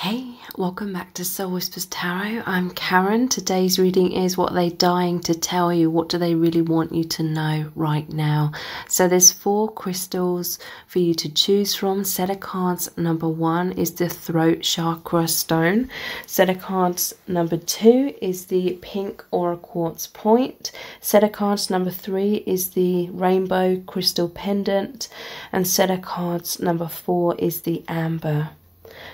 Hey, welcome back to Soul Whispers Tarot. I'm Karen. Today's reading is what they're dying to tell you. What do they really want you to know right now? So there's 4 crystals for you to choose from. Set of cards number 1 is the throat chakra stone. Set of cards number 2 is the pink aura quartz point. Set of cards number 3 is the rainbow crystal pendant. And set of cards number 4 is the amber.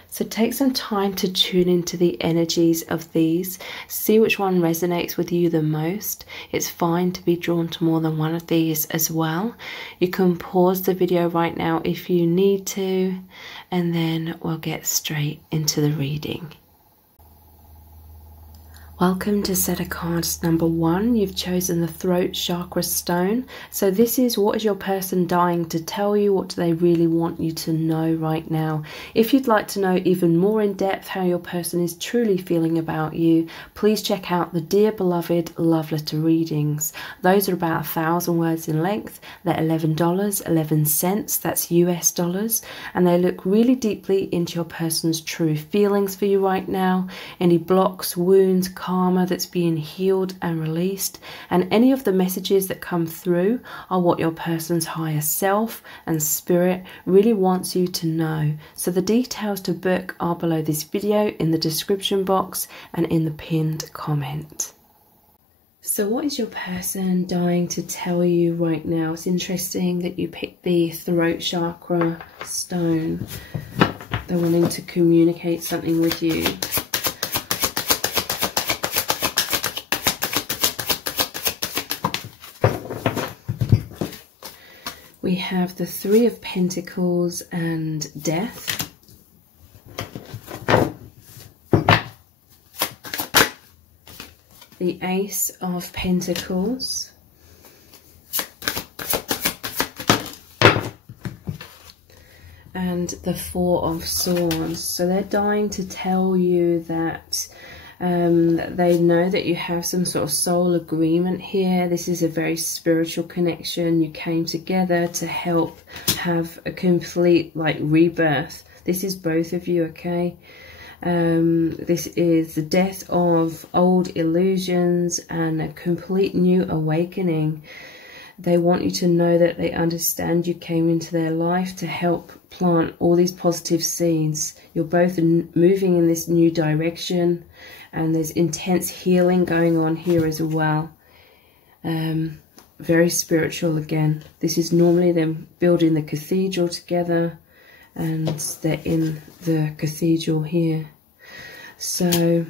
So take some time to tune into the energies of these. See which one resonates with you the most. It's fine to be drawn to more than one of these as well. You can pause the video right now if you need to, and then we'll get straight into the reading. Welcome to set of cards number 1. You've chosen the throat chakra stone. So this is, what is your person dying to tell you? What do they really want you to know right now? If you'd like to know even more in depth how your person is truly feeling about you, please check out the Dear Beloved Love Letter readings. Those are about 1,000 words in length. They're $11.11. That's US dollars. And they look really deeply into your person's true feelings for you right now. Any blocks, wounds, karma that's being healed and released, and any of the messages that come through are what your person's higher self and spirit really wants you to know. So the details to book are below this video in the description box and in the pinned comment. So what is your person dying to tell you right now? It's interesting that you picked the throat chakra stone. They're wanting to communicate something with you. We have the 3 of Pentacles and Death. The Ace of Pentacles. And the 4 of Swords. So they're dying to tell you that they know that you have some sort of soul agreement here. This is a very spiritual connection. You came together to help have a complete rebirth. This is both of you, okay? This is the death of old illusions and a complete new awakening. They want you to know that they understand you came into their life to help plant all these positive seeds. You're both moving in this new direction, and there's intense healing going on here as well. Very spiritual again. This is normally them building the cathedral together, and they're in the cathedral here. So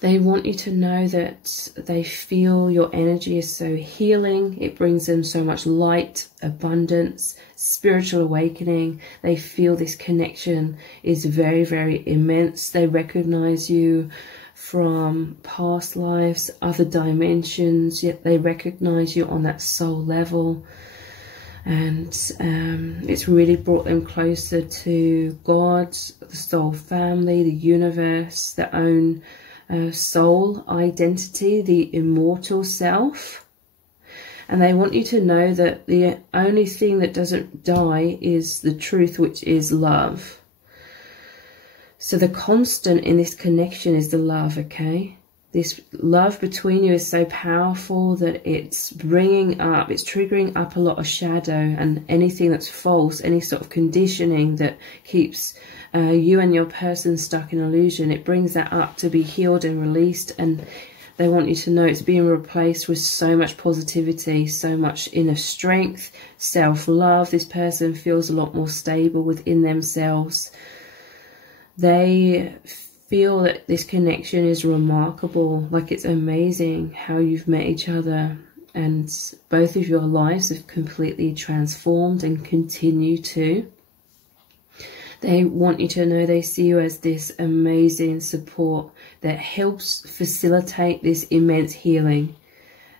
they want you to know that they feel your energy is so healing. It brings them so much light, abundance, spiritual awakening. They feel this connection is very, very immense. They recognize you from past lives, other dimensions, yet they recognize you on that soul level. And it's really brought them closer to God, the soul family, the universe, their own soul identity, the immortal self. And they want you to know that the only thing that doesn't die is the truth, which is love. So the constant in this connection is the love, okay? This love between you is so powerful that it's triggering up a lot of shadow and anything that's false, any sort of conditioning that keeps you and your person stuck in illusion. It brings that up to be healed and released, and they want you to know it's being replaced with so much positivity, so much inner strength, self-love. This person feels a lot more stable within themselves. They feel that this connection is remarkable, like it's amazing how you've met each other, and both of your lives have completely transformed and continue to. They want you to know they see you as this amazing support that helps facilitate this immense healing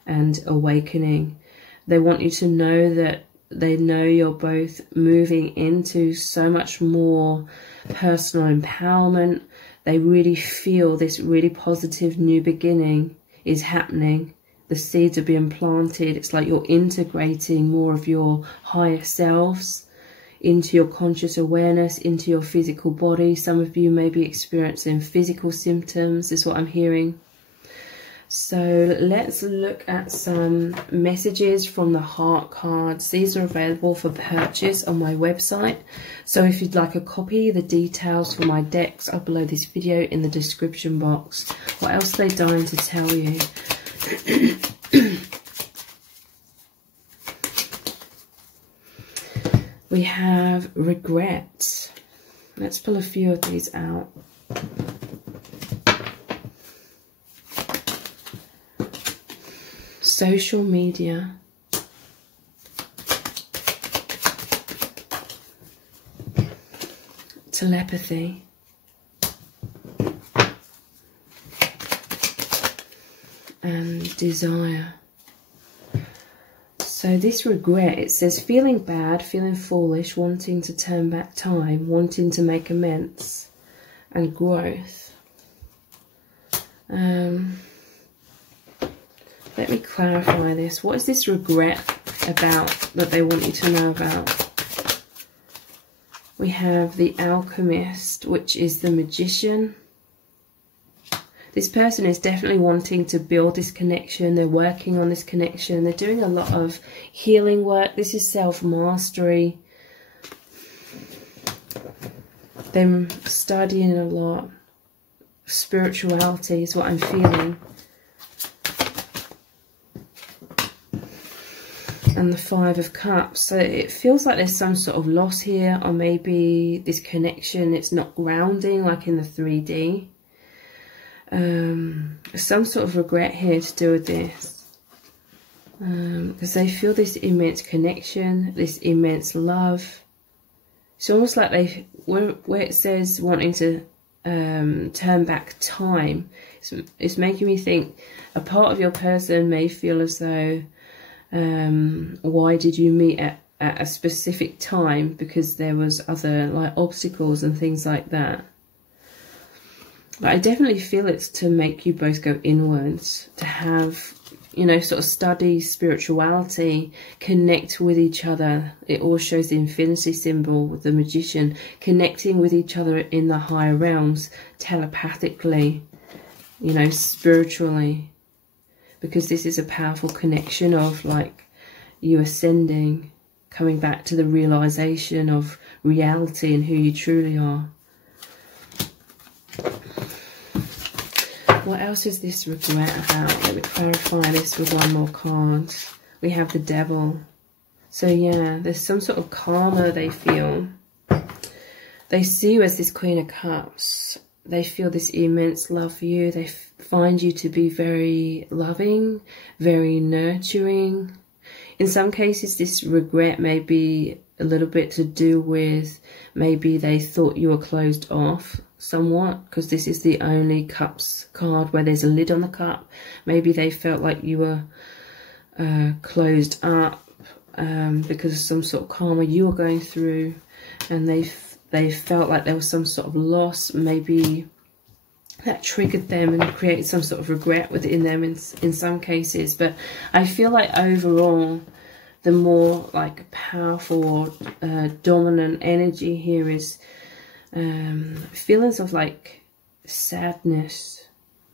and awakening. They want you to know that they know you're both moving into so much more personal empowerment. They really feel this really positive new beginning is happening. The seeds are being planted. It's like you're integrating more of your higher selves into your conscious awareness, into your physical body. Some of you may be experiencing physical symptoms, is what I'm hearing. So let's look at some messages from the heart cards. These are available for purchase on my website. So if you'd like a copy, the details for my decks are below this video in the description box. What else are they dying to tell you? We have regret. Let's pull a few of these out. Social media. Telepathy. And desire. So this regret, it says feeling bad, feeling foolish, wanting to turn back time, wanting to make amends, and growth. Let me clarify this. What is this regret about that they want you to know about? We have the Alchemist, which is the Magician. This person is definitely wanting to build this connection. They're working on this connection. They're doing a lot of healing work. This is self-mastery. Them studying a lot. Spirituality is what I'm feeling. And the Five of Cups. So it feels like there's some sort of loss here, or maybe this connection, it's not grounding like in the 3D. Some sort of regret here to do with this. Because they feel this immense connection, this immense love. It's almost like they, where it says wanting to turn back time, it's making me think a part of your person may feel as though, why did you meet at a specific time? Because there was other like obstacles and things like that. But I definitely feel it's to make you both go inwards, to have, you know, sort of study spirituality, connect with each other. It all shows the infinity symbol with the Magician, connecting with each other in the higher realms, telepathically, you know, spiritually. Because this is a powerful connection of like you ascending, coming back to the realization of reality and who you truly are. What else is this regret about? Let me clarify this with one more card. We have the Devil. So yeah, there's some sort of karma they feel. They see you as this Queen of Cups. They feel this immense love for you. They find you to be very loving, very nurturing. In some cases, this regret may be a little bit to do with maybe they thought you were closed off somewhat, because this is the only Cups card where there's a lid on the cup. Maybe they felt like you were closed up because of some sort of karma you were going through, and they felt like there was some sort of loss. Maybe that triggered them and created some sort of regret within them in some cases. But I feel like overall, the more like powerful, dominant energy here is feelings of like sadness,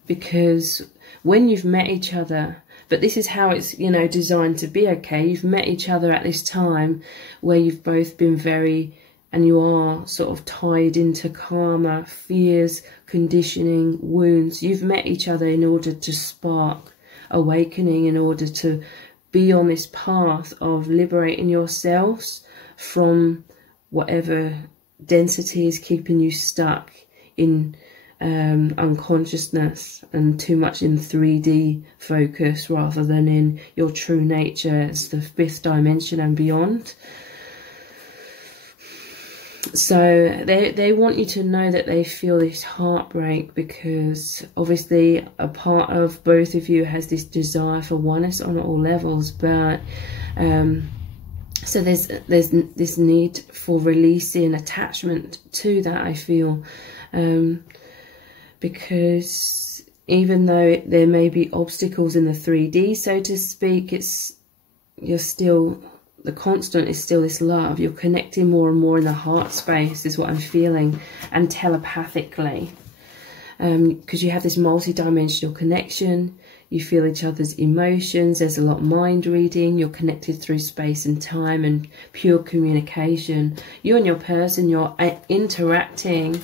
because when you've met each other, but this is how it's, you know, designed to be, okay? You've met each other at this time where you've both been very, and you are sort of tied into karma, fears, conditioning, wounds. You've met each other in order to spark awakening, in order to be on this path of liberating yourselves from whatever density is keeping you stuck in unconsciousness and too much in 3D focus rather than in your true nature. It's the 5th dimension and beyond. So they want you to know that they feel this heartbreak, because obviously a part of both of you has this desire for oneness on all levels, but so there's this need for releasing attachment to that, I feel, because even though there may be obstacles in the 3D, so to speak, you're still the constant is still this love. You're connecting more and more in the heart space is what I'm feeling, and telepathically, because you have this multi-dimensional connection. You feel each other's emotions. There's a lot of mind reading. You're connected through space and time and pure communication. You and your person, you're interacting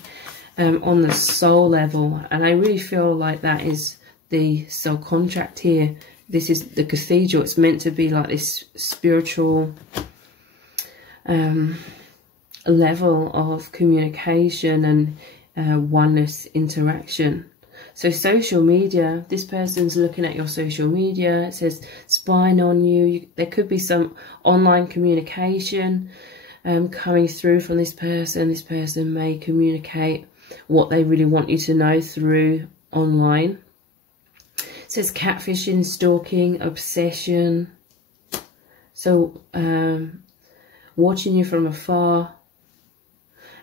on the soul level. And I really feel like that is the soul contract here. This is the cathedral. It's meant to be like this spiritual level of communication and oneness interaction. So social media, this person's looking at your social media. It says spying on you. There could be some online communication coming through from this person. This person may communicate what they really want you to know through online. It says catfishing, stalking, obsession. So watching you from afar.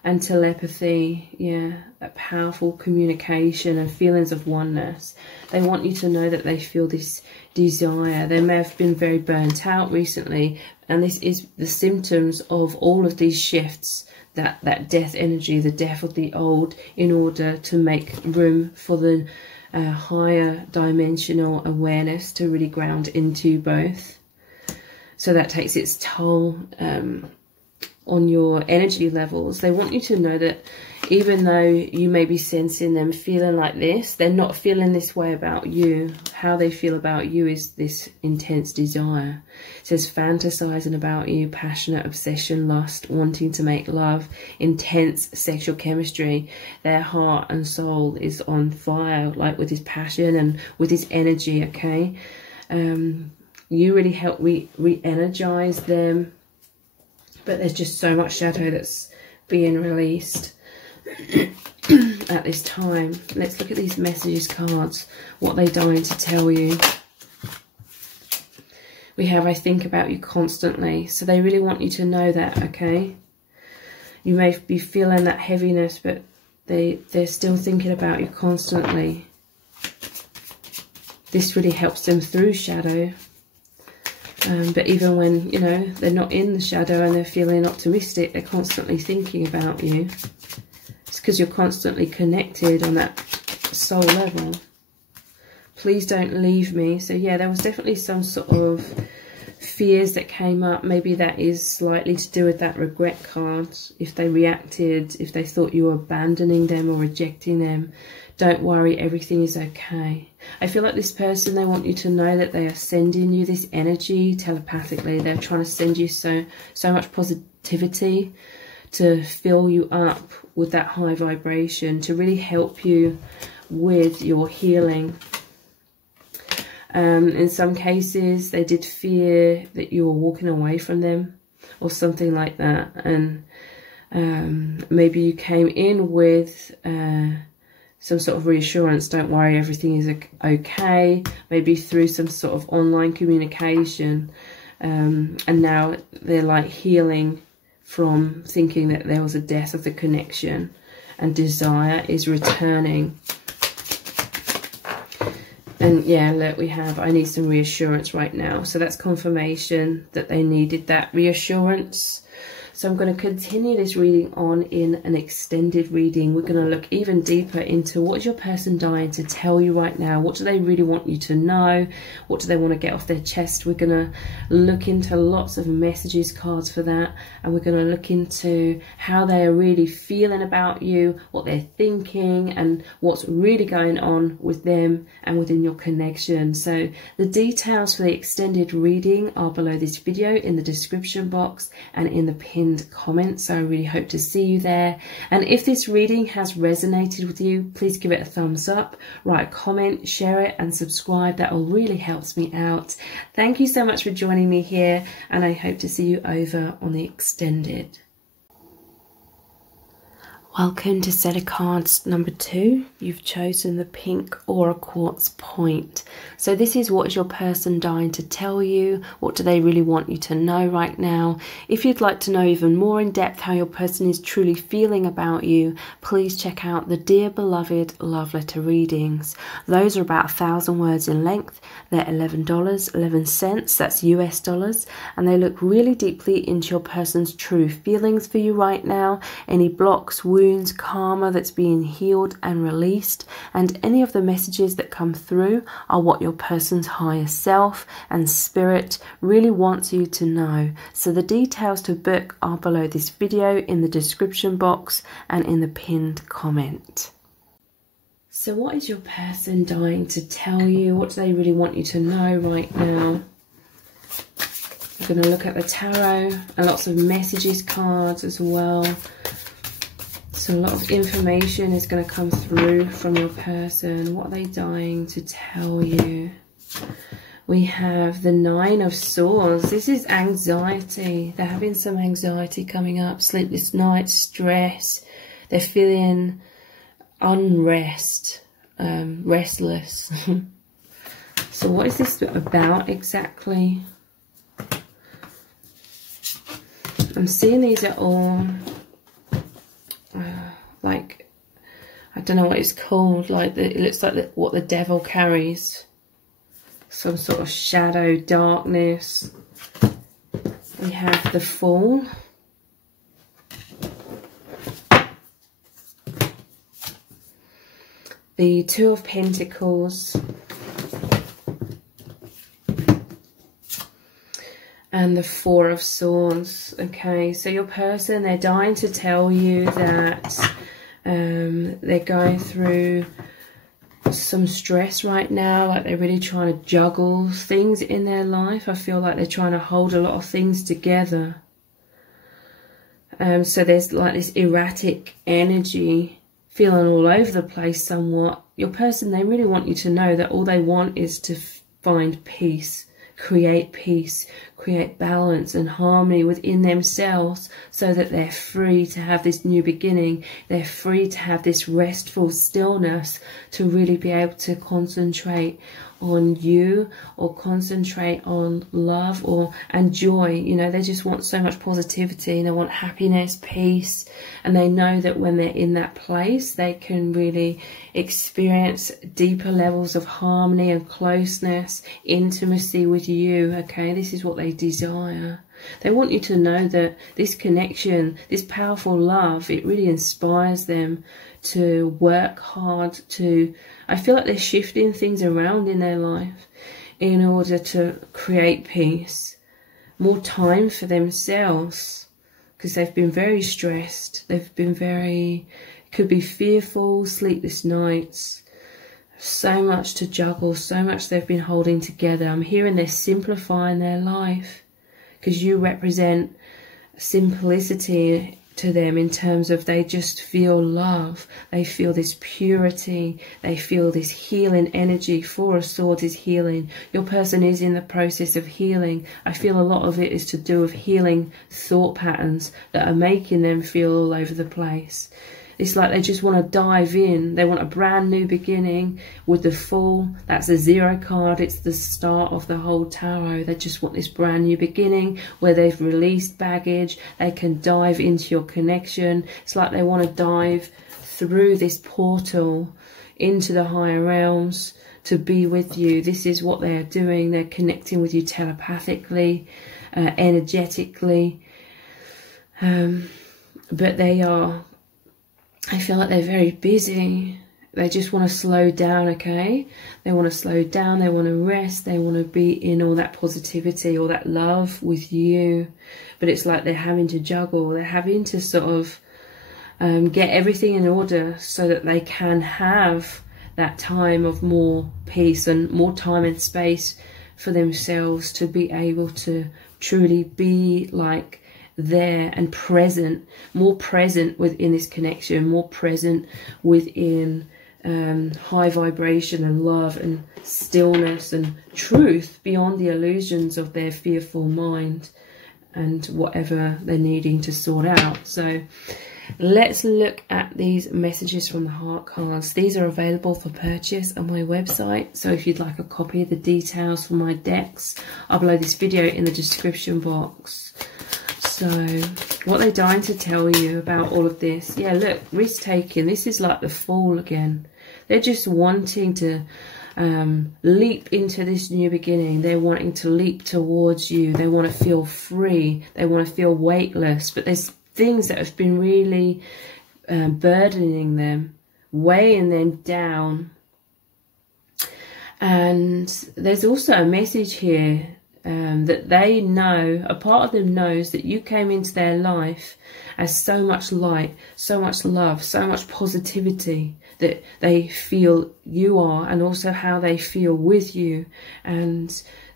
And telepathy, yeah, that powerful communication and feelings of oneness. They want you to know that they feel this desire. They may have been very burnt out recently, and this is the symptoms of all of these shifts, that death energy, the death of the old, in order to make room for the higher dimensional awareness to really ground into both. So that takes its toll on your energy levels. They want you to know that even though you may be sensing them feeling like this, they're not feeling this way about you. How they feel about you is this intense desire. It says fantasizing about you, passionate obsession, lust, wanting to make love, intense sexual chemistry. Their heart and soul is on fire, like with this passion and with this energy, okay? You really help re-energize them. But there's just so much shadow that's being released at this time. Let's look at these messages cards, what they're dying to tell you. We have, I think about you constantly. So they really want you to know that, okay? You may be feeling that heaviness, but they're still thinking about you constantly. This really helps them through shadow. But even when, you know, they're not in the shadow and they're feeling optimistic, they're constantly thinking about you. It's because you're constantly connected on that soul level. Please don't leave me. So yeah, there was definitely some sort of fears that came up. Maybe that is slightly to do with that regret card. If they reacted, if they thought you were abandoning them or rejecting them, don't worry, everything is okay. I feel like this person, they want you to know that they are sending you this energy telepathically. They're trying to send you so much positivity to fill you up with that high vibration, to really help you with your healing. In some cases, they did fear that you were walking away from them or something like that. And maybe you came in with some sort of reassurance, don't worry, everything is okay, maybe through some sort of online communication, and now they're like healing from thinking that there was a death of the connection, and desire is returning. And yeah, look, we have, I need some reassurance right now. So that's confirmation that they needed that reassurance. So I'm going to continue this reading on in an extended reading. We're going to look even deeper into what is your person dying to tell you right now. What do they really want you to know? What do they want to get off their chest? We're going to look into lots of messages cards for that. And we're going to look into how they are really feeling about you, what they're thinking, and what's really going on with them and within your connection. So the details for the extended reading are below this video in the description box and in the pinned comments. So I really hope to see you there. And if this reading has resonated with you, please give it a thumbs up, write a comment, share it and subscribe. That all really helps me out. Thank you so much for joining me here, and I hope to see you over on the extended. Welcome to set of cards number 2. You've chosen the pink Aura Quartz point. So this is what is your person dying to tell you? What do they really want you to know right now? If you'd like to know even more in depth how your person is truly feeling about you, please check out the Dear Beloved Love Letter readings. Those are about 1,000 words in length. They're $11.11, that's US dollars, and they look really deeply into your person's true feelings for you right now, any blocks, wounds, karma that's being healed and released, and any of the messages that come through are what your person's higher self and spirit really wants you to know. So the details to book are below this video in the description box and in the pinned comment. So what is your person dying to tell you? What do they really want you to know right now? I'm going to look at the tarot and lots of messages cards as well. So a lot of information is going to come through from your person. What are they dying to tell you? We have the 9 of Swords. This is anxiety. They're having some anxiety coming up. Sleepless nights, stress. They're feeling unrest, restless. So what is this about exactly? I'm seeing these are all like, I don't know what it's called, like it looks like what the devil carries, some sort of shadow, darkness. We have the Fool. The 2 of Pentacles. And the 4 of Swords. Okay, so your person, they're dying to tell you that they're going through some stress right now, like they're really trying to juggle things in their life. I feel like they're trying to hold a lot of things together. So there's like this erratic energy feeling all over the place somewhat. Your person, they really want you to know that all they want is to find peace, create balance and harmony within themselves, so that they're free to have this new beginning. They're free to have this restful stillness to really be able to concentrate on you, or concentrate on love and joy. You know, they just want so much positivity, and they want happiness, peace, and they know that when they're in that place, they can really experience deeper levels of harmony and closeness, intimacy with you. Okay, this is what they desire. They want you to know that this connection, this powerful love, it really inspires them to work hard to, I feel like they're shifting things around in their life in order to create peace, more time for themselves, because they've been very stressed. They've been very, could be fearful, sleepless nights, so much to juggle, so much they've been holding together. I'm hearing they're simplifying their life, because you represent simplicity to them in terms of they just feel love, they feel this purity, they feel this healing energy. 4 of Swords is healing. Your person is in the process of healing. I feel a lot of it is to do with healing thought patterns that are making them feel all over the place. It's like they just want to dive in. They want a brand new beginning. With the Fool, that's a 0 card. It's the start of the whole tarot. They just want this brand new beginning where they've released baggage. They can dive into your connection. It's like they want to dive through this portal into the higher realms to be with you. This is what they're doing. They're connecting with you telepathically, energetically. But they are, I feel like they're very busy. They just want to slow down, okay? They want to slow down, they want to rest, they want to be in all that positivity, all that love with you. But it's like they're having to juggle, they're having to sort of get everything in order so that they can have that time of more peace and more time and space for themselves to be able to truly be like there and present, more present within this connection, more present within high vibration and love and stillness and truth beyond the illusions of their fearful mind and whatever they're needing to sort out. So let's look at these messages from the heart cards. These are available for purchase on my website, so if you'd like a copy of the details for my decks, I'll below this video in the description box. So what they're dying to tell you about all of this, yeah, look, risk taking. This is like the Fool again. They're just wanting to leap into this new beginning. They're wanting to leap towards you. They want to feel free. They want to feel weightless. But there's things that have been really burdening them, weighing them down. And there's also a message here that they know, a part of them knows that you came into their life as so much light, so much love, so much positivity, that they feel you are, and also how they feel with you. And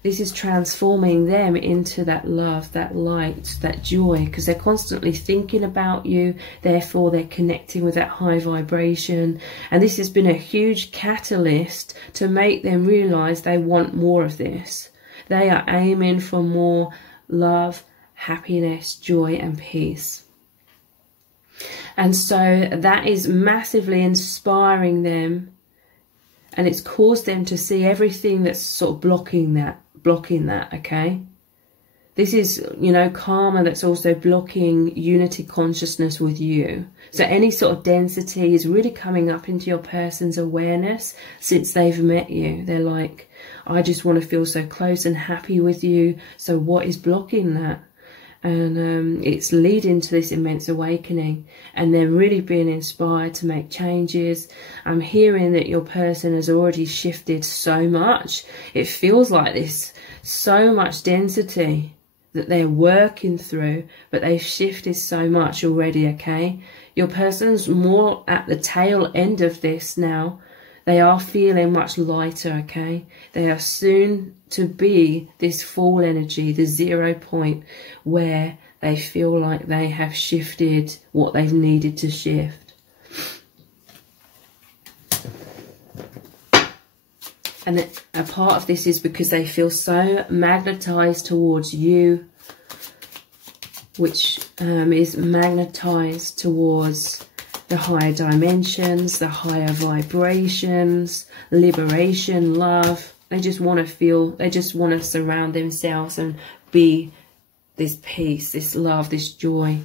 this is transforming them into that love, that light, that joy, because they're constantly thinking about you. Therefore, they're connecting with that high vibration. And this has been a huge catalyst to make them realize they want more of this. They are aiming for more love, happiness, joy, and peace. And so that is massively inspiring them, and it's caused them to see everything that's sort of blocking that, okay? This is, you know, karma that's also blocking unity consciousness with you. So any sort of density is really coming up into your person's awareness since they've met you. They're like, I just want to feel so close and happy with you. So what is blocking that? And it's leading to this immense awakening, and they're really being inspired to make changes. I'm hearing that your person has already shifted so much. It feels like this, so much density that they're working through, but they've shifted so much already, okay? Your person's more at the tail end of this now. They are feeling much lighter, okay? They are soon to be this Fool energy, the 0 point, where they feel like they have shifted what they've needed to shift. And a part of this is because they feel so magnetized towards you, which is magnetized towards the higher dimensions, the higher vibrations, liberation, love. They just want to feel, they just want to surround themselves and be this peace, this love, this joy,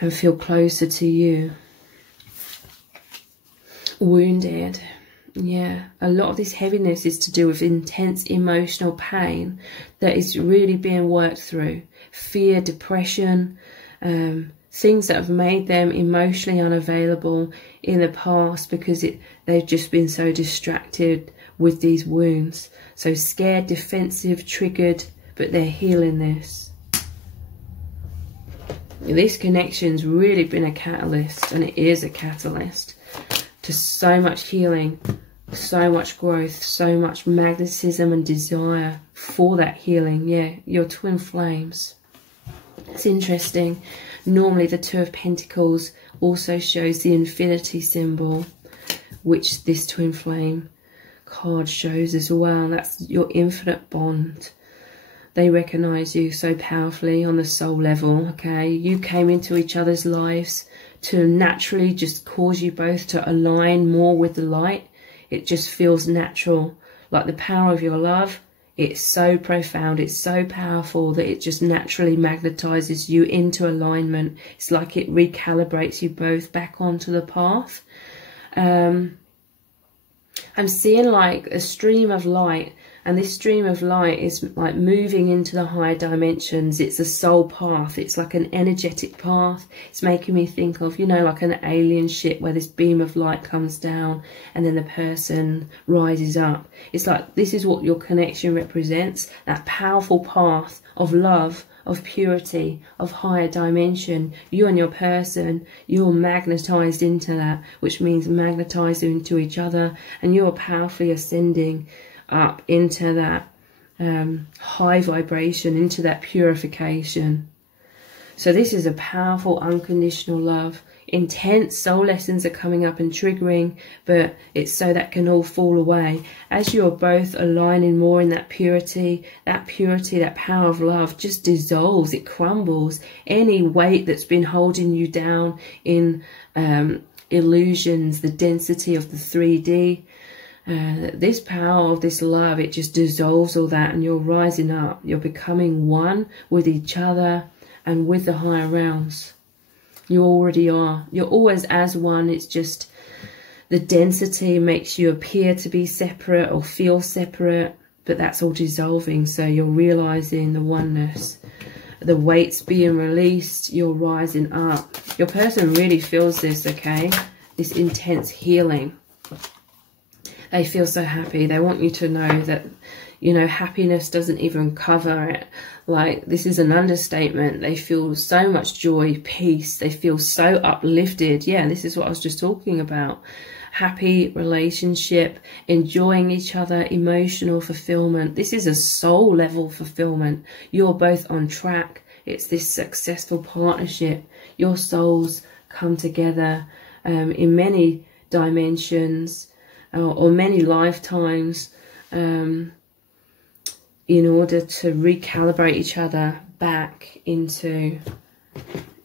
and feel closer to you. Wounded. Yeah, a lot of this heaviness is to do with intense emotional pain that is really being worked through. Fear, depression, things that have made them emotionally unavailable in the past because they've just been so distracted with these wounds. So scared, defensive, triggered, but they're healing this. This connection's really been a catalyst, and it is a catalyst to so much healing, so much growth, so much magnetism and desire for that healing. Yeah, your twin flames. It's interesting. Normally the Two of Pentacles also shows the infinity symbol, which this twin flame card shows as well. That's your infinite bond. They recognize you so powerfully on the soul level, okay? You came into each other's lives to naturally just cause you both to align more with the light. It just feels natural, like the power of your love. It's so profound, it's so powerful that it just naturally magnetizes you into alignment. It's like it recalibrates you both back onto the path. I'm seeing like a stream of light, and this stream of light is like moving into the higher dimensions. It's a soul path. It's like an energetic path. It's making me think of, you know, like an alien ship where this beam of light comes down and then the person rises up. It's like this is what your connection represents, that powerful path of love, of purity, of higher dimension. You and your person, you're magnetized into that, which means magnetized into each other, and you're powerfully ascending up into that high vibration, into that purification. So this is a powerful unconditional love intense soul lessons are coming up and triggering, but it's so that can all fall away. As you're both aligning more in that purity, that power of love just dissolves, it crumbles. Any weight that's been holding you down in illusions, the density of the 3D, this power of this love, it just dissolves all that, and you're rising up. You're becoming one with each other and with the higher realms. You already are. You're always as one. It's just the density makes you appear to be separate or feel separate, but that's all dissolving. So you're realizing the oneness. The weight's being released. You're rising up. Your person really feels this, okay? This intense healing. They feel so happy. They want you to know that, you know, happiness doesn't even cover it. Like, this is an understatement. They feel so much joy, peace. They feel so uplifted. Yeah, this is what I was just talking about. Happy relationship, enjoying each other, emotional fulfillment. This is a soul level fulfillment. You're both on track. It's this successful partnership. Your souls come together in many dimensions or many lifetimes, in order to recalibrate each other back into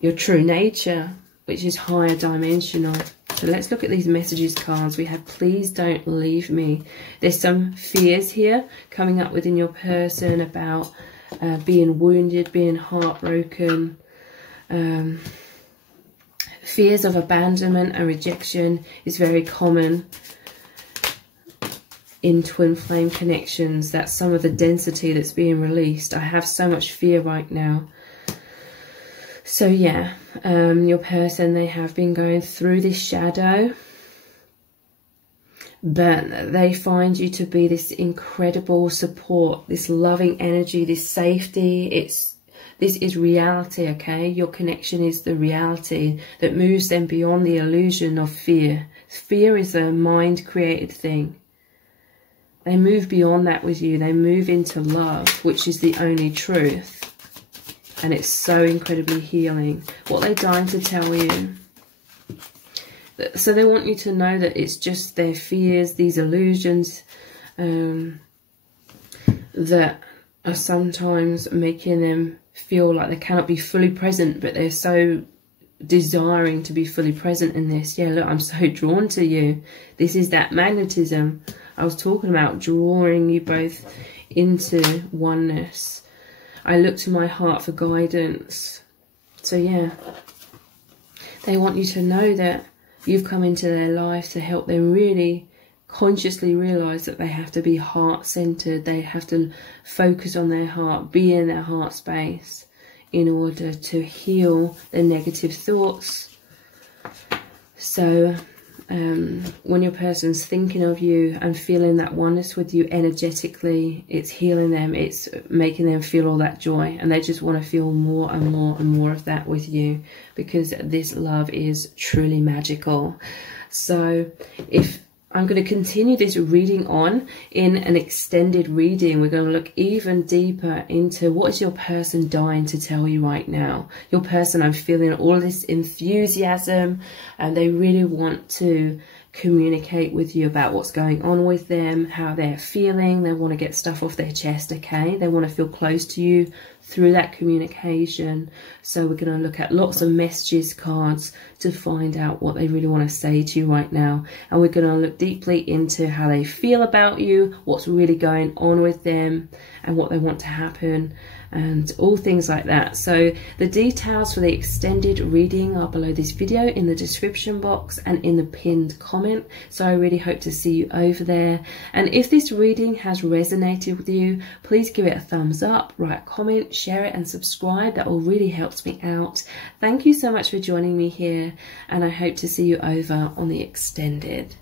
your true nature, which is higher dimensional. So let's look at these messages cards. We have please don't leave me. There's some fears here coming up within your person about being wounded, being heartbroken, fears of abandonment and rejection is very common in twin flame connections. That's some of the density that's being released. I have so much fear right now. So yeah, your person, they have been going through this shadow, but they find you to be this incredible support, this loving energy, this safety. This is reality, okay? Your connection is the reality that moves them beyond the illusion of fear. Fear is a mind-created thing. They move beyond that with you. They move into love, which is the only truth. And it's so incredibly healing. What they're dying to tell you. So they want you to know that it's just their fears, these illusions, that are sometimes making them feel like they cannot be fully present, but they're so desiring to be fully present in this. Yeah, look, I'm so drawn to you. This is that magnetism I was talking about, drawing you both into oneness. I look to my heart for guidance. So yeah, they want you to know that you've come into their life to help them really consciously realize that they have to be heart-centered. They have to focus on their heart, be in their heart space in order to heal their negative thoughts. So when your person's thinking of you and feeling that oneness with you energetically, it's healing them, it's making them feel all that joy, and they just want to feel more and more and more of that with you, because this love is truly magical. So if I'm going to continue this reading on in an extended reading. We're going to look even deeper into what is your person dying to tell you right now. Your person, I'm feeling all this enthusiasm, and they really want to communicate with you about what's going on with them, how they're feeling. They want to get stuff off their chest, okay? They want to feel close to you through that communication. So we're going to look at lots of messages cards to find out what they really want to say to you right now. And we're going to look deeply into how they feel about you, what's really going on with them, and what they want to happen, and all things like that. So the details for the extended reading are below this video in the description box and in the pinned comment. So I really hope to see you over there. And if this reading has resonated with you, please give it a thumbs up, write a comment, share it and subscribe. That all really helps me out. Thank you so much for joining me here, and I hope to see you over on the extended.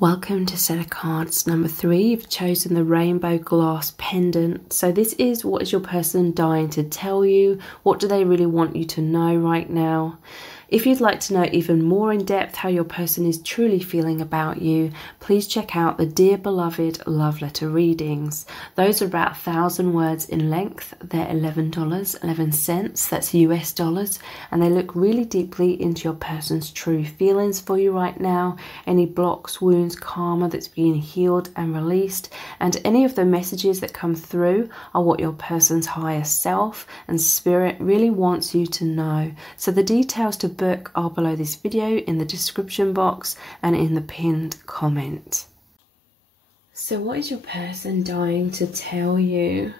Welcome to set of cards number 3. You've chosen the rainbow glass pendant. So this is what is your person dying to tell you. What do they really want you to know right now? If you'd like to know even more in depth how your person is truly feeling about you, please check out the Dear Beloved Love Letter readings. Those are about 1,000 words in length. They're $11.11, that's US dollars, and they look really deeply into your person's true feelings for you right now, any blocks, wounds, karma that's being healed and released, and any of the messages that come through are what your person's higher self and spirit really wants you to know. So the details to book are below this video in the description box and in the pinned comment. So what is your person dying to tell you?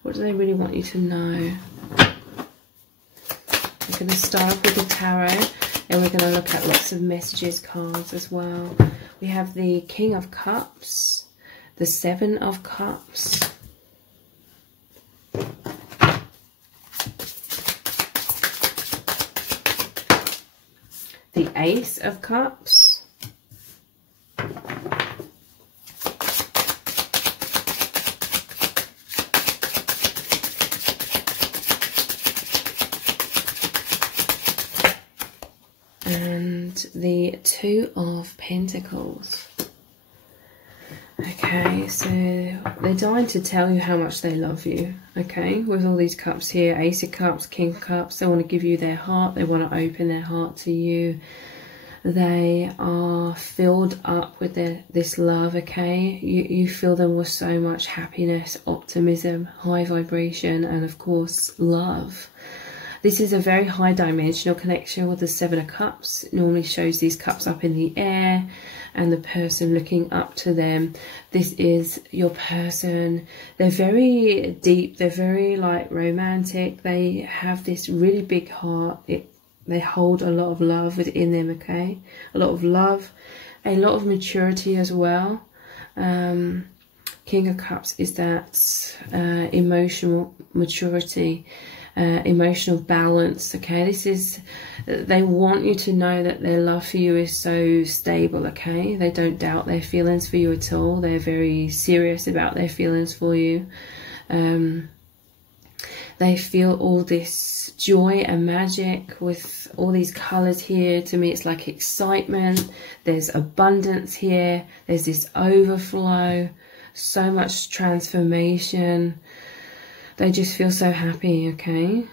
What do they really want you to know? We're going to start off with the tarot, and we're going to look at lots of messages cards as well. We have the King of Cups, the Seven of Cups, the Ace of Cups, and the Two of Pentacles. Okay, so they're dying to tell you how much they love you, okay? With all these cups here, Ace of Cups, King of Cups, they want to give you their heart. They want to open their heart to you. They are filled up with this love, okay? You fill them with so much happiness, optimism, high vibration, and of course, love. This is a very high dimensional connection with the Seven of Cups. It normally shows these cups up in the air and the person looking up to them. This is your person. They're very deep. They're very like romantic. They have this really big heart. They hold a lot of love within them, okay? A lot of love, a lot of maturity as well. King of Cups is that emotional maturity. Emotional balance, okay? This is, they want you to know that their love for you is so stable, okay? They don't doubt their feelings for you at all. They're very serious about their feelings for you. They feel all this joy and magic with all these colors here. To me, it's like excitement. There's abundance here. There's this overflow, so much transformation. They just feel so happy, okay?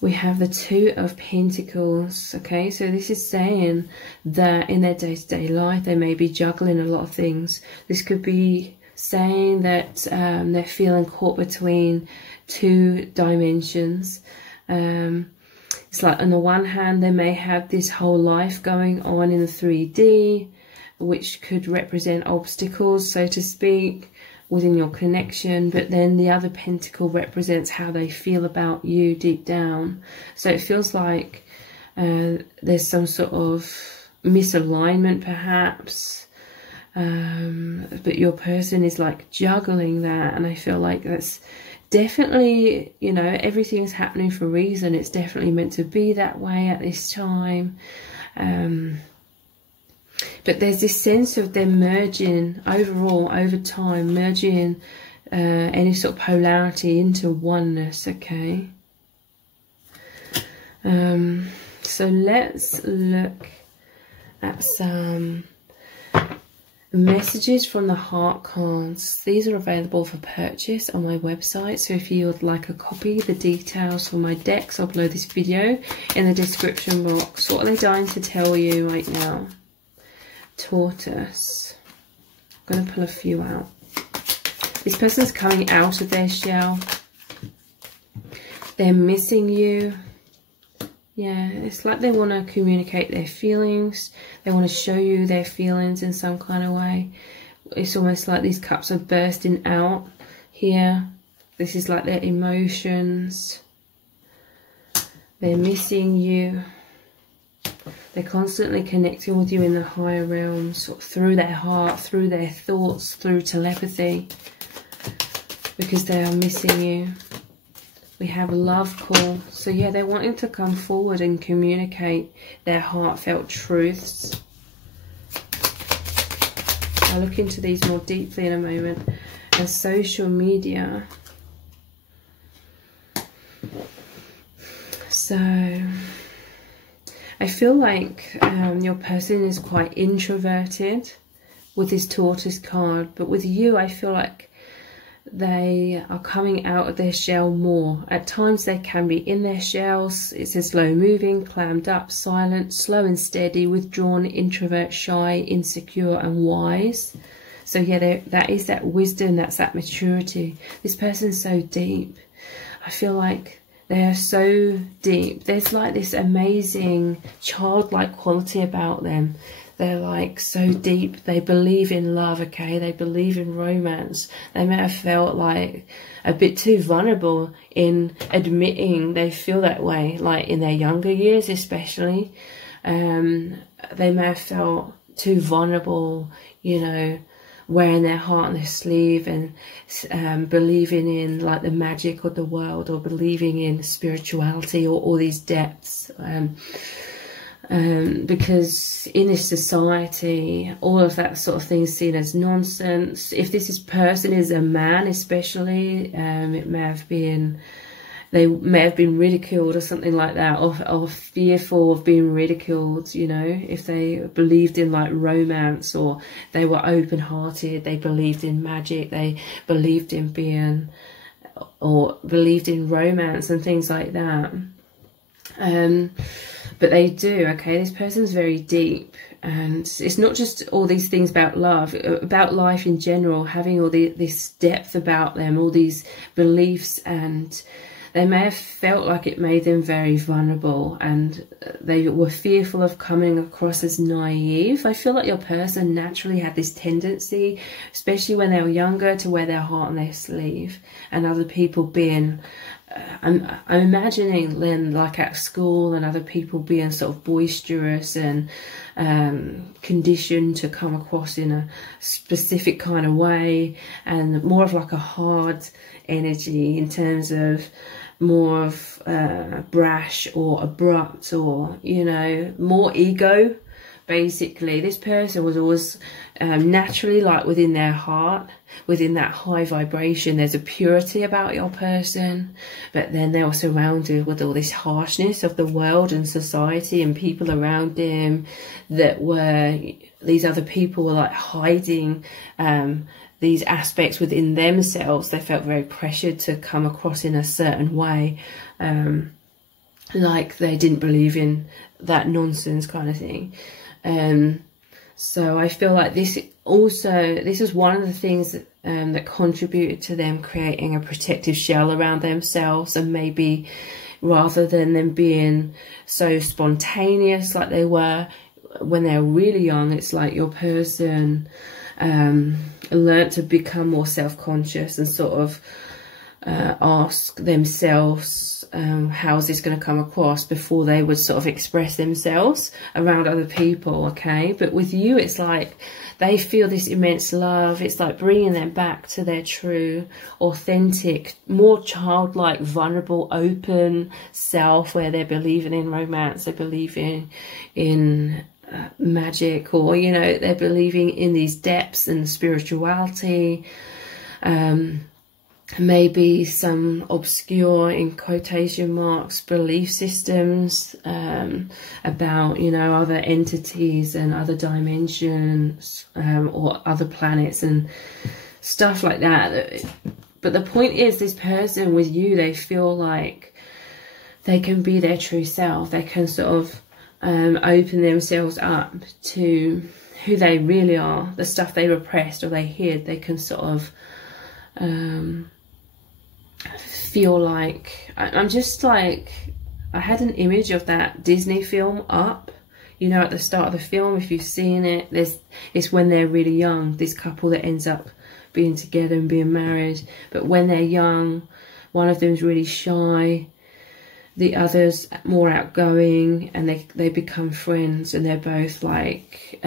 We have the Two of Pentacles, okay? So this is saying that in their day-to-day life, they may be juggling a lot of things. This could be saying that they're feeling caught between two dimensions. It's like on the one hand, they may have this whole life going on in the 3D, which could represent obstacles, so to speak, within your connection, but then the other pentacle represents how they feel about you deep down. So it feels like there's some sort of misalignment perhaps, but your person is like juggling that, and I feel like that's definitely, you know, everything's happening for a reason. It's definitely meant to be that way at this time. But there's this sense of them merging overall, over time, merging any sort of polarity into oneness, okay? So let's look at some messages from the heart cards. These are available for purchase on my website, so if you would like a copy, the details for my decks are below this video in the description box. What are they dying to tell you right now? Tortoise. I'm going to pull a few out. This person's coming out of their shell. They're missing you. Yeah, it's like they want to communicate their feelings. They want to show you their feelings in some kind of way. It's almost like these cups are bursting out here. This is like their emotions. They're missing you. They're constantly connecting with you in the higher realms, through their heart, through their thoughts, through telepathy, because they are missing you. We have love call. So yeah, they're wanting to come forward and communicate their heartfelt truths. I'll look into these more deeply in a moment. And social media. So I feel like your person is quite introverted with this Tortoise card, but with you I feel like they are coming out of their shell more. At times they can be in their shells. It says slow moving, clammed up, silent, slow and steady, withdrawn, introvert, shy, insecure and wise. So yeah, that is that wisdom, that's that maturity. This person's so deep. I feel like they are so deep. There's like this amazing childlike quality about them. They're like so deep. They believe in love, okay? They believe in romance. They may have felt like a bit too vulnerable in admitting they feel that way, like in their younger years especially. They may have felt too vulnerable, you know, wearing their heart on their sleeve and believing in like the magic of the world, or believing in spirituality or all these depths. Because in this society, all of that sort of thing is seen as nonsense. If this person is a man especially, it may have been, they may have been ridiculed or something like that, or fearful of being ridiculed, you know, if they believed in like romance, or they were open-hearted, they believed in magic, they believed in being, or believed in romance and things like that. But they do, okay? This person's very deep, and it's not just all these things about love, about life in general, having all this depth about them, all these beliefs, and they may have felt like it made them very vulnerable, and they were fearful of coming across as naive. I feel like your person naturally had this tendency, especially when they were younger, to wear their heart on their sleeve, and other people being... I'm imagining them like at school, and other people being sort of boisterous and conditioned to come across in a specific kind of way, and more of like a hard energy in terms of more of brash or abrupt, or, you know, more ego. Basically, this person was always naturally like within their heart, within that high vibration. There's a purity about your person, but then they were surrounded with all this harshness of the world and society and people around them, that were, these other people were like hiding these aspects within themselves. They felt very pressured to come across in a certain way, like they didn't believe in that nonsense kind of thing. So I feel like this is one of the things that, that contributed to them creating a protective shell around themselves, and maybe rather than them being so spontaneous like they were when they were really young, it's like your person learnt to become more self-conscious and sort of ask themselves, how's this going to come across, before they would sort of express themselves around other people, okay? But with you, it's like they feel this immense love. It's like bringing them back to their true, authentic, more childlike, vulnerable, open self, where they're believing in romance, they're believing in magic, or, you know, they're believing in these depths and spirituality. Maybe some obscure, in quotation marks, belief systems about, you know, other entities and other dimensions, or other planets and stuff like that. But the point is, this person with you, they feel like they can be their true self. They can sort of open themselves up to who they really are, the stuff they repressed or they hid. They can sort of feel like, I'm just like, I had an image of that Disney film Up, you know, at the start of the film, if you've seen it, it's when they're really young, this couple that ends up being together and being married. But when they're young, one of them's really shy, the other's more outgoing, and they become friends, and they're both like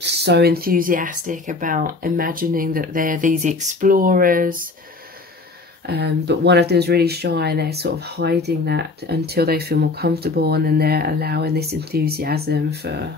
so enthusiastic about imagining that they're these explorers. But one of them is really shy, and they're sort of hiding that until they feel more comfortable, and then they're allowing this enthusiasm for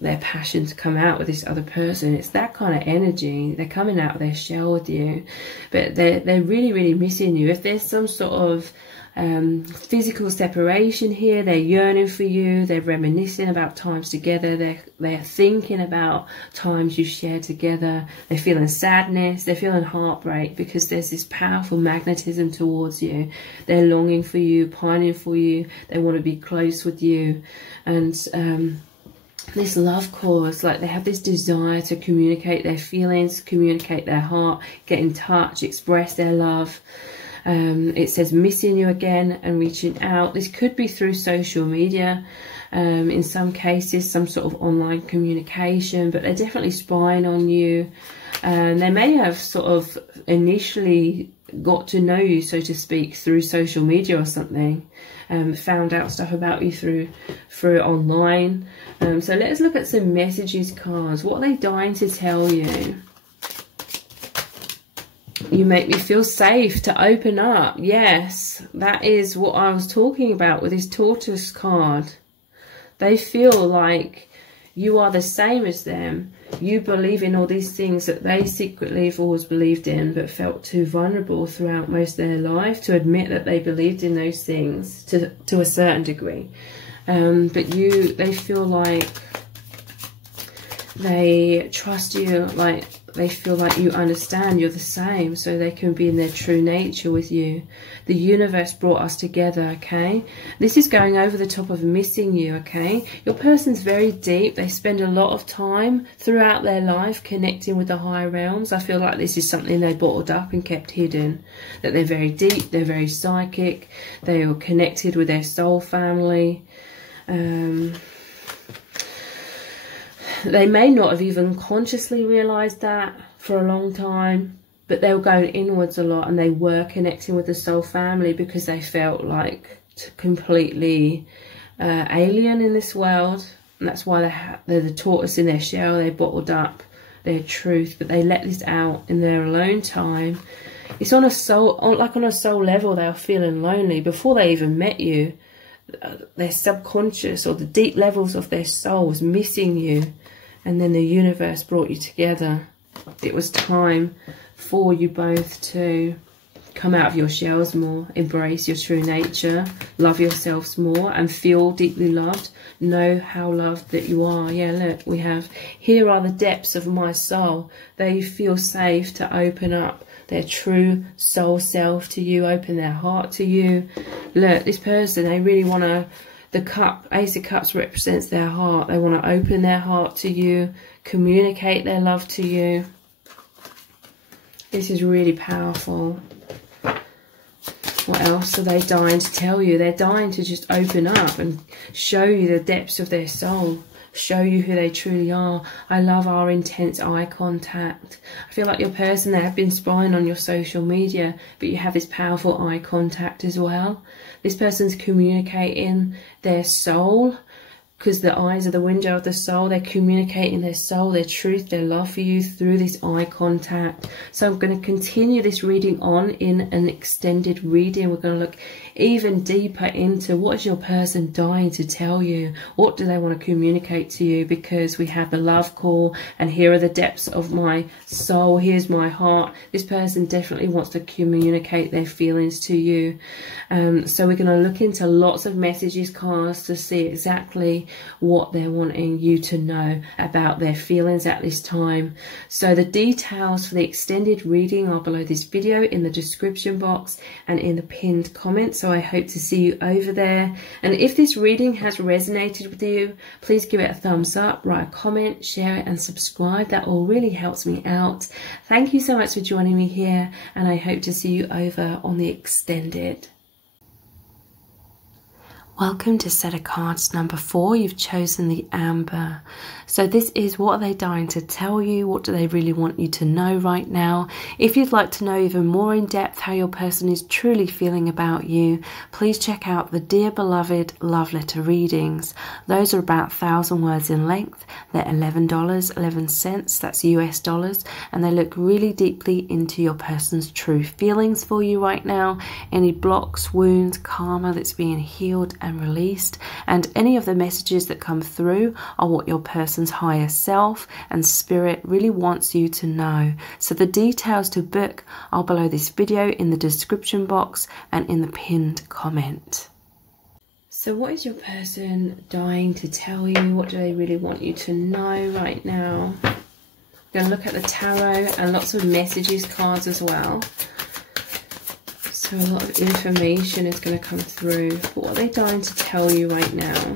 their passion to come out with this other person. It's that kind of energy. They're coming out of their shell with you, but they're really, really missing you. If there's some sort of physical separation here. They're yearning for you. They're reminiscing about times together. They're thinking about times you shared together. They're feeling sadness. They're feeling heartbreak because there's this powerful magnetism towards you. They're longing for you, pining for you. They want to be close with you. And this love cause, like they have this desire to communicate their feelings, communicate their heart, get in touch, express their love. It says missing you again and reaching out. This could be through social media, in some cases, some sort of online communication, but they're definitely spying on you. They may have sort of initially got to know you, so to speak, through social media or something. Found out stuff about you through online. So let's look at some messages cards. What are they dying to tell you? You make me feel safe to open up. Yes, that is what I was talking about with this tortoise card. They feel like you are the same as them. You believe in all these things that they secretly have always believed in, but felt too vulnerable throughout most of their life to admit that they believed in those things to a certain degree. But they feel like they trust you, like they feel like you understand, you're the same, so they can be in their true nature with you. The universe brought us together, okay? This is going over the top of missing you, okay? Your person's very deep. They spend a lot of time throughout their life connecting with the higher realms. I feel like this is something they bottled up and kept hidden. That they're very deep, they're very psychic, they are connected with their soul family. They may not have even consciously realised that for a long time, but they were going inwards a lot and they were connecting with the soul family because they felt like completely alien in this world. And that's why they're the tortoise in their shell. They bottled up their truth, but they let this out in their alone time. It's on a soul, like on a soul level, they are feeling lonely before they even met you. Their subconscious or the deep levels of their soul was missing you, and then the universe brought you together. It was time for you both to come out of your shells more, embrace your true nature, love yourselves more and feel deeply loved. Know how loved that you are. Yeah, look, we have, here are the depths of my soul. They feel safe to open up their true soul self to you, open their heart to you. Look, this person, they really want to, the cup, Ace of Cups represents their heart. They want to open their heart to you, communicate their love to you. This is really powerful. What else are they dying to tell you? They're dying to just open up and show you the depths of their soul. Show you who they truly are. I love our intense eye contact. I feel like your person, they have been spying on your social media, but you have this powerful eye contact as well. This person's communicating their soul, because the eyes are the window of the soul. They're communicating their soul, their truth, their love for you through this eye contact. So I'm going to continue this reading on in an extended reading. We're going to look even deeper into what is your person dying to tell you. What do they want to communicate to you? Because we have the love call, and here are the depths of my soul. Here's my heart. This person definitely wants to communicate their feelings to you. So we're going to look into lots of messages cards to see exactly what they're wanting you to know about their feelings at this time. So the details for the extended reading are below this video in the description box and in the pinned comment. So I hope to see you over there. And if this reading has resonated with you, please give it a thumbs up, write a comment, share it and subscribe. That all really helps me out. Thank you so much for joining me here, and I hope to see you over on the extended. Welcome to set of cards number 4. You've chosen the amber. So this is, what are they dying to tell you? What do they really want you to know right now? If you'd like to know even more in depth how your person is truly feeling about you, please check out the Dear Beloved love letter readings. Those are about 1,000 words in length. They're $11.11, that's US dollars, and they look really deeply into your person's true feelings for you right now. Any blocks, wounds, karma that's being healed and released. And any of the messages that come through are what your person's higher self and spirit really wants you to know. So the details to book are below this video in the description box and in the pinned comment. So what is your person dying to tell you? What do they really want you to know right now? I'm going to look at the tarot and lots of messages cards as well. So a lot of information is going to come through. But what are they dying to tell you right now?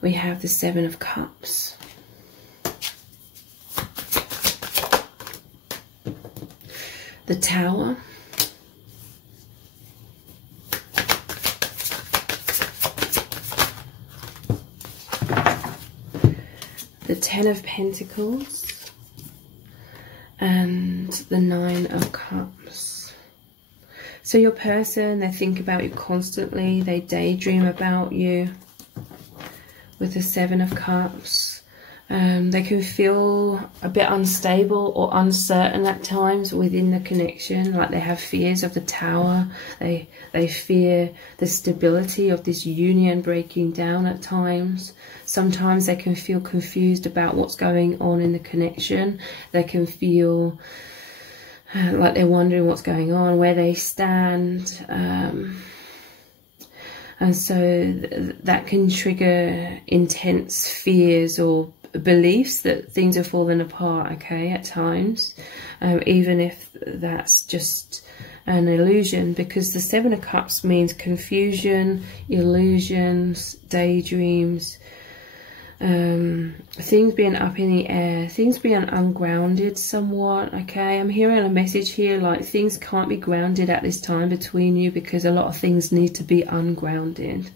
We have the Seven of Cups. The Tower. The Ten of Pentacles. And the Nine of Cups. So your person, they think about you constantly. They daydream about you. With the Seven of Cups. They can feel a bit unstable or uncertain at times within the connection, like they have fears of the Tower. They fear the stability of this union breaking down at times. Sometimes they can feel confused about what's going on in the connection. They can feel like they're wondering what's going on, where they stand. And so that can trigger intense fears or beliefs that things are falling apart, okay, at times, even if that's just an illusion, because the Seven of Cups means confusion, illusions, daydreams, things being up in the air, things being ungrounded somewhat, okay. I'm hearing a message here like things can't be grounded at this time between you because a lot of things need to be ungrounded.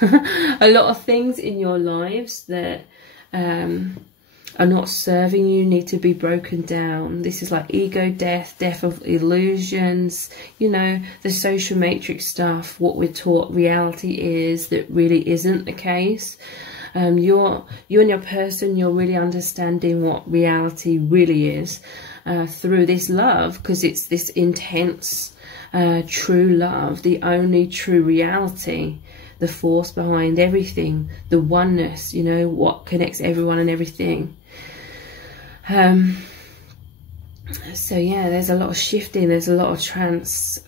A lot of things in your lives that are not serving you need to be broken down. This is like ego death, death of illusions, you know, the social matrix stuff, what we're taught reality is that really isn't the case. You and your person, you're really understanding what reality really is through this love, because it's this intense, true love, the only true reality, the force behind everything, the oneness, you know, what connects everyone and everything. So yeah, there's a lot of shifting, there's a lot of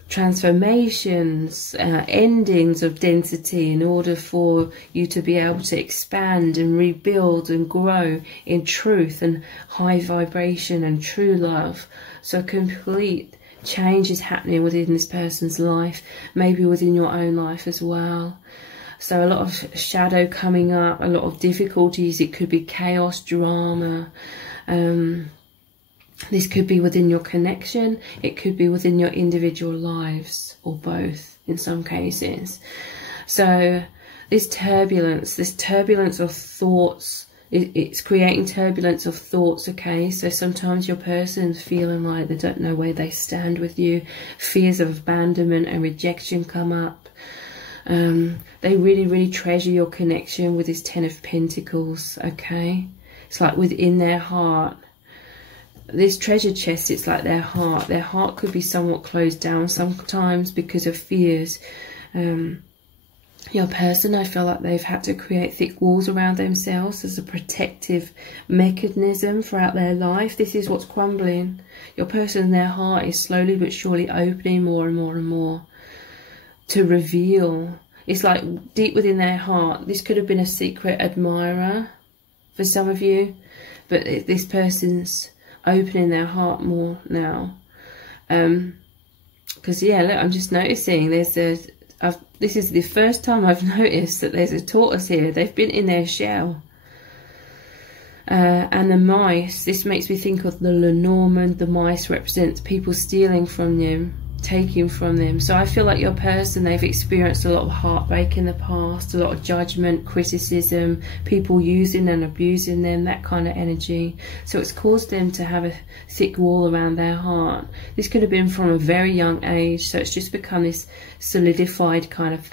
transformations, endings of density in order for you to be able to expand and rebuild and grow in truth and high vibration and true love. So a complete change is happening within this person's life, maybe within your own life as well. So a lot of shadow coming up, a lot of difficulties. It could be chaos, drama. This could be within your connection. It could be within your individual lives, or both in some cases. So this turbulence of thoughts, it's creating turbulence of thoughts, okay? So sometimes your person's feeling like they don't know where they stand with you. Fears of abandonment and rejection come up. They really, really treasure your connection with this Ten of Pentacles, okay? It's like within their heart. This treasure chest, it's like their heart. Their heart could be somewhat closed down sometimes because of fears. Your person, I feel like they've had to create thick walls around themselves as a protective mechanism throughout their life. This is what's crumbling. Your person, their heart is slowly but surely opening more and more and more to reveal. It's like deep within their heart. This could have been a secret admirer for some of you, but this person's opening their heart more now. Because yeah, look, I'm just noticing there's this is the first time I've noticed that there's a tortoise here. They've been in their shell. And the mice, this makes me think of the Lenormand. The mice represents people stealing from them, taking from them. So I feel like your person, they've experienced a lot of heartbreak in the past, a lot of judgment, criticism, people using and abusing them, that kind of energy. So it's caused them to have a thick wall around their heart. This could have been from a very young age, so it's just become this solidified kind of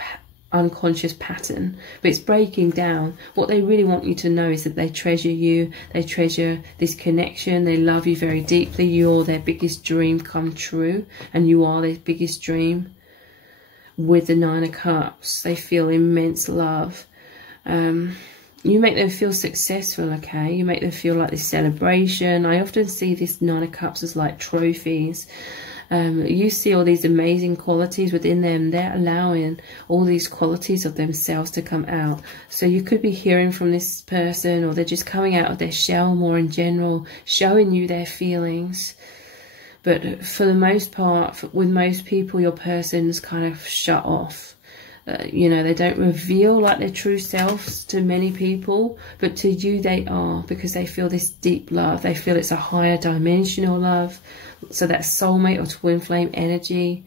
unconscious pattern, but it's breaking down. What they really want you to know is that they treasure you, they treasure this connection, they love you very deeply. You're their biggest dream come true, and you are their biggest dream. With the Nine of Cups, they feel immense love. You make them feel successful, okay? You make them feel like this celebration. I often see this Nine of Cups as like trophies. You see all these amazing qualities within them. They're allowing all these qualities of themselves to come out. So you could be hearing from this person, or they're just coming out of their shell more in general, showing you their feelings. But for the most part, with most people, your person's kind of shut off. You know, they don't reveal like their true selves to many people, but to you they are, because they feel this deep love. They feel it's a higher dimensional love. So that's soulmate or twin flame energy.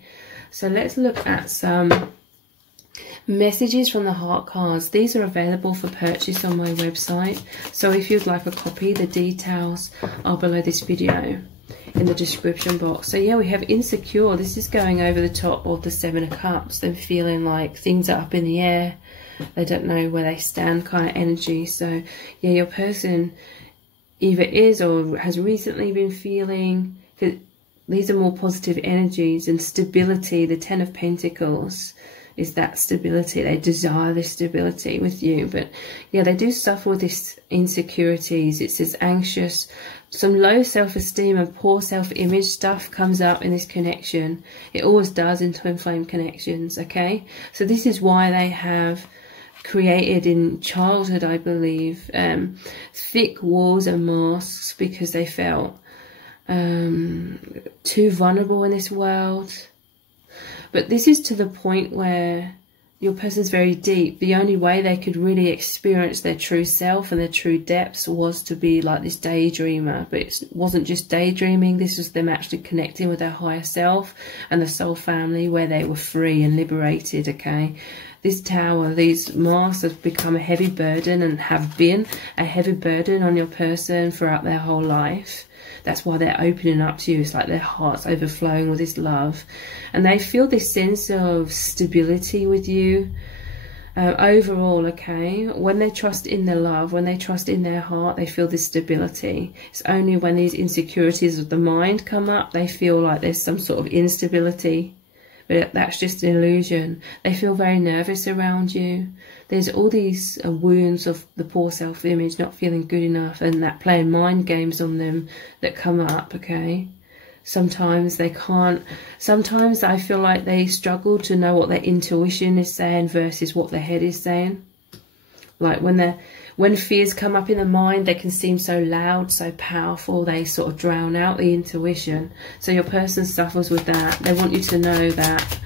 So let's look at some messages from the heart cards. These are available for purchase on my website. So if you'd like a copy, the details are below this video in the description box. So yeah, we have insecure. This is going over the top of the Seven of Cups. Them feeling like things are up in the air. They don't know where they stand kind of energy. So yeah, your person either is or has recently been feeling, these are more positive energies, and stability. The Ten of Pentacles is that stability. They desire this stability with you. But yeah, they do suffer with this insecurities. It says anxious. Some low self-esteem and poor self-image stuff comes up in this connection. It always does in twin flame connections, okay? So this is why they have created in childhood, I believe, thick walls and masks, because they felt too vulnerable in this world. But this is to the point where your person's very deep. The only way they could really experience their true self and their true depths was to be like this daydreamer. But it wasn't just daydreaming. This was them actually connecting with their higher self and the soul family, where they were free and liberated, okay? This tower, these masks have become a heavy burden, and have been a heavy burden on your person throughout their whole life. That's why they're opening up to you. It's like their heart's overflowing with this love. And they feel this sense of stability with you. Overall, okay, when they trust in their love, when they trust in their heart, they feel this stability. It's only when these insecurities of the mind come up, they feel like there's some sort of instability. But that's just an illusion. They feel very nervous around you. There's all these wounds of the poor self-image, not feeling good enough, and that playing mind games on them that come up, okay? Sometimes they can't. Sometimes I feel like they struggle to know what their intuition is saying versus what their head is saying. Like when fears come up in the mind, they can seem so loud, so powerful, they sort of drown out the intuition. So your person suffers with that. They want you to know that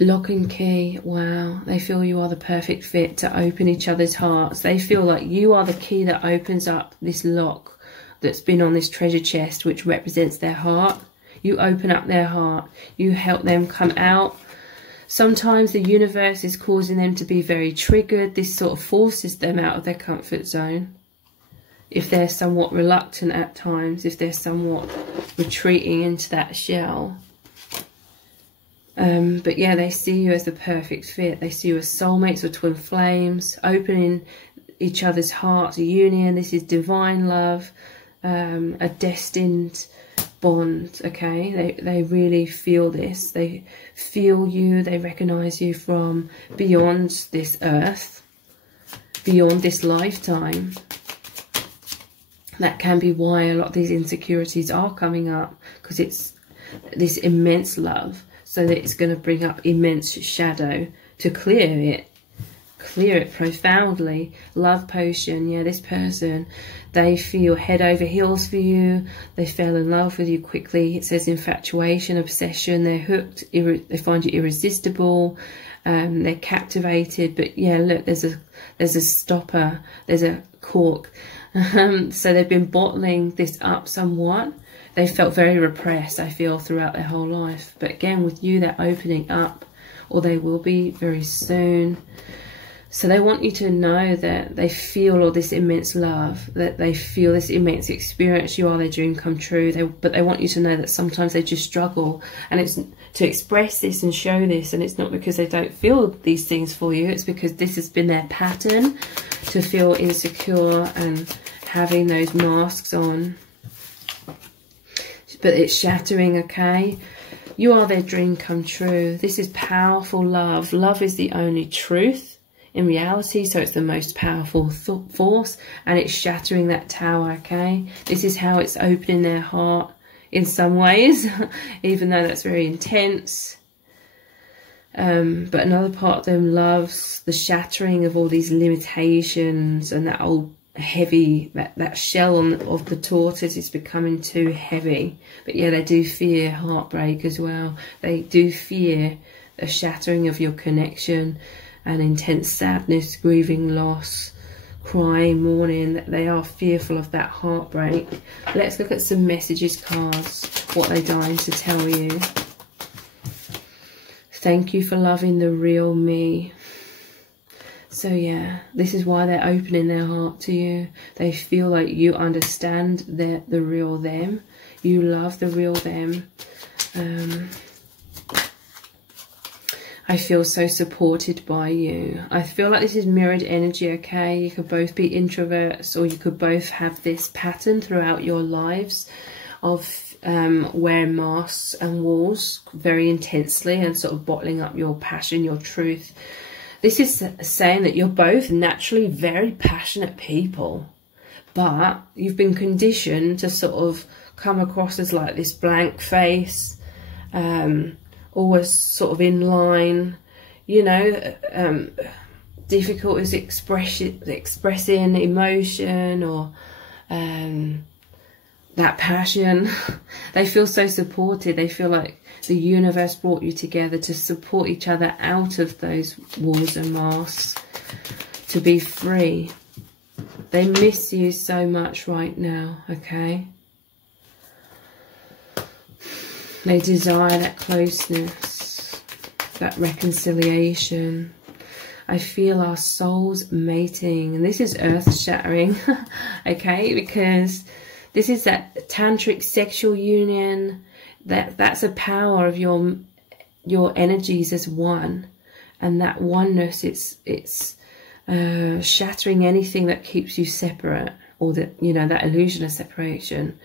lock and key, wow, they feel you are the perfect fit to open each other's hearts. They feel like you are the key that opens up this lock that's been on this treasure chest, which represents their heart. You open up their heart, you help them come out. Sometimes the universe is causing them to be very triggered. This sort of forces them out of their comfort zone. If they're somewhat reluctant at times, if they're somewhat retreating into that shell. But yeah, they see you as the perfect fit. They see you as soulmates or twin flames, opening each other's hearts, a union. This is divine love, a destined bond, okay? They really feel this. They feel you. They recognize you from beyond this earth, beyond this lifetime. That can be why a lot of these insecurities are coming up, because it's this immense love. So that it's going to bring up immense shadow to clear it profoundly. Love potion, yeah, this person, they feel head over heels for you. They fell in love with you quickly. It says infatuation, obsession. They're hooked. They find you irresistible. They're captivated. But yeah, look, there's a stopper. There's a cork. So they've been bottling this up somewhat. They felt very repressed, I feel, throughout their whole life. But again, with you, they're opening up, or they will be very soon. So they want you to know that they feel all this immense love, that they feel this immense experience. You are their dream come true. But they want you to know that sometimes they just struggle, and it's to express this and show this. And it's not because they don't feel these things for you. It's because this has been their pattern to feel insecure and having those masks on. But it's shattering, okay? You are their dream come true. This is powerful love. Love is the only truth in reality, so it's the most powerful force, and it's shattering that tower, okay? This is how it's opening their heart in some ways, even though that's very intense. But another part of them loves the shattering of all these limitations, and that old heavy, that shell of the tortoise is becoming too heavy. But yeah, they do fear heartbreak as well. They do fear the shattering of your connection, and intense sadness, grieving loss, crying, mourning. They are fearful of that heartbreak. Let's look at some messages cards, what they're dying to tell you. Thank you for loving the real me. So yeah, this is why they're opening their heart to you. They feel like you understand the real them. You love the real them. I feel so supported by you. I feel like this is mirrored energy, okay? You could both be introverts, or you could both have this pattern throughout your lives of wearing masks and walls very intensely and sort of bottling up your passion, your truth. This is saying that you're both naturally very passionate people, but you've been conditioned to sort of come across as like this blank face, always sort of in line, you know, difficult is expressing emotion or that passion. They feel so supported. They feel like the universe brought you together to support each other out of those walls and masks, to be free. They miss you so much right now, okay? They desire that closeness, that reconciliation. I feel our souls mating, and this is earth-shattering, okay? Because this is that tantric sexual union. That's a power of your energies as one, and that oneness. It's shattering anything that keeps you separate, or that, you know, that illusion of separation.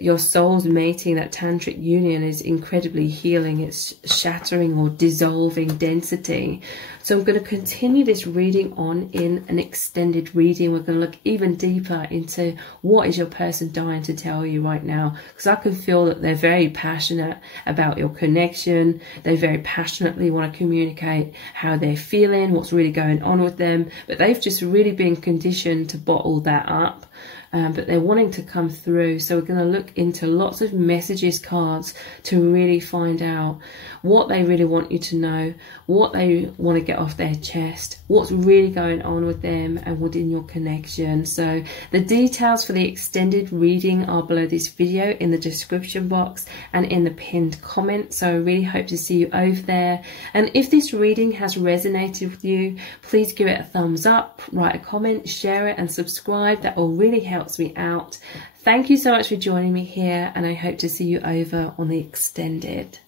Your soul's mating, that tantric union, is incredibly healing. It's shattering or dissolving density. So I'm going to continue this reading on in an extended reading. We're going to look even deeper into what is your person dying to tell you right now, because I can feel that they're very passionate about your connection. They very passionately want to communicate how they're feeling, what's really going on with them, but they've just really been conditioned to bottle that up. But they're wanting to come through. So we're going to look into lots of messages cards to really find out what they really want you to know, what they want to get off their chest, what's really going on with them and within your connection. So the details for the extended reading are below this video in the description box and in the pinned comment. So I really hope to see you over there. And if this reading has resonated with you, please give it a thumbs up, write a comment, share it and subscribe. That will really help me out. Thank you so much for joining me here, and I hope to see you over on the extended.